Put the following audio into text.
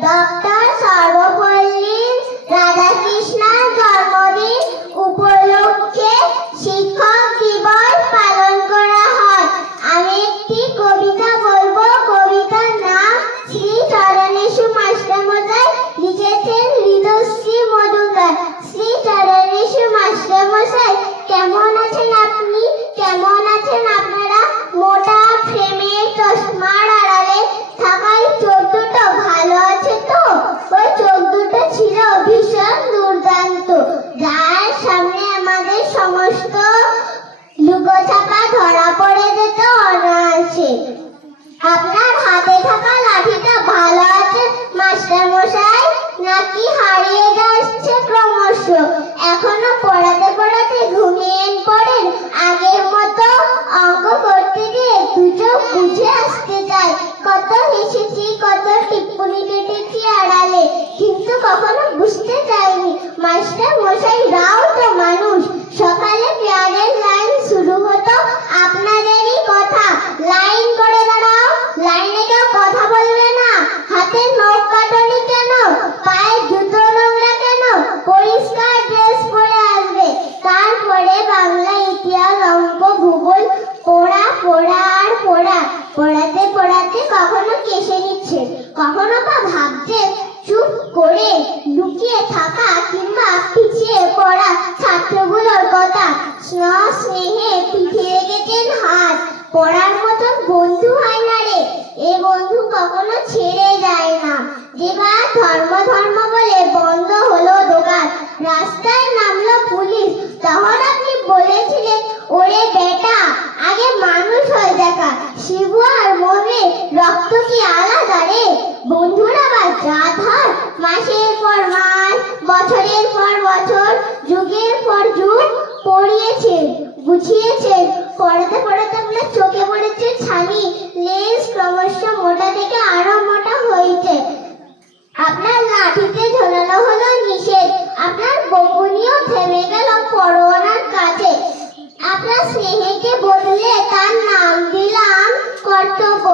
Doctors are সমস্ত লুকোছাপা ধরা পড়ে যেত অনায়াসে। আপনার হাতে থাকা লাঠিটা ভালো আছে, মাস্টার মশাই? নাকি হারিয়ে যাচ্ছে ক্রমশ? এখনও পড়াতে পড়াতে ঘুমিয়ে পড়েন, আগের মতো অঙ্ক করতে গিয়ে দুটো বুঝে আসতে চাই কত হেসেছি, কত টিপ্পনি কেটেছি আড়ালে, কিন্তু কখনো বুঝতে চাইনি মাস্টার মশাই রাও কখনো বা ভাবছে চুপ করে লুকিয়ে থাকা কিংবা পিছিয়ে পড়া ছাত্রগুলোর কথা। স্নেহ পিঠে রেখেছেন হাত। পড়ার মতন বন্ধু হয় না রে। এ বন্ধু কখনো ছেড়ে যায় না। যেবার ধর্ম ধর্ম বলে বন্ধ হলো দোকান। রাস্তায় নামলো পুলিশ। তখন আপনি বলেছিলেন, ওরে বেটা, আগে মানুষ হয়ে দেখা। শিবু আর মনে রক্ত কি আলাদা রে বন্ধুরা বা যা ধর মাসের পর মাস, বছরের পর বছর, যুগের পর যুগ পড়িয়েছেন বুঝিয়েছেন পড়াতে পড়াতে আপনার চোখে পড়েছে ছানি। লেন্স ক্রমশ মোটা থেকে আরও মোটা হয়েছে। আপনার লাঠিতে ঝোলানো হলো নিষেধ। আপনার বকুনিও থেমে গেল পরোয়ানার কাছে। আপনার স্নেহকে বদলে তার নাম দিলাম কর্তব্য।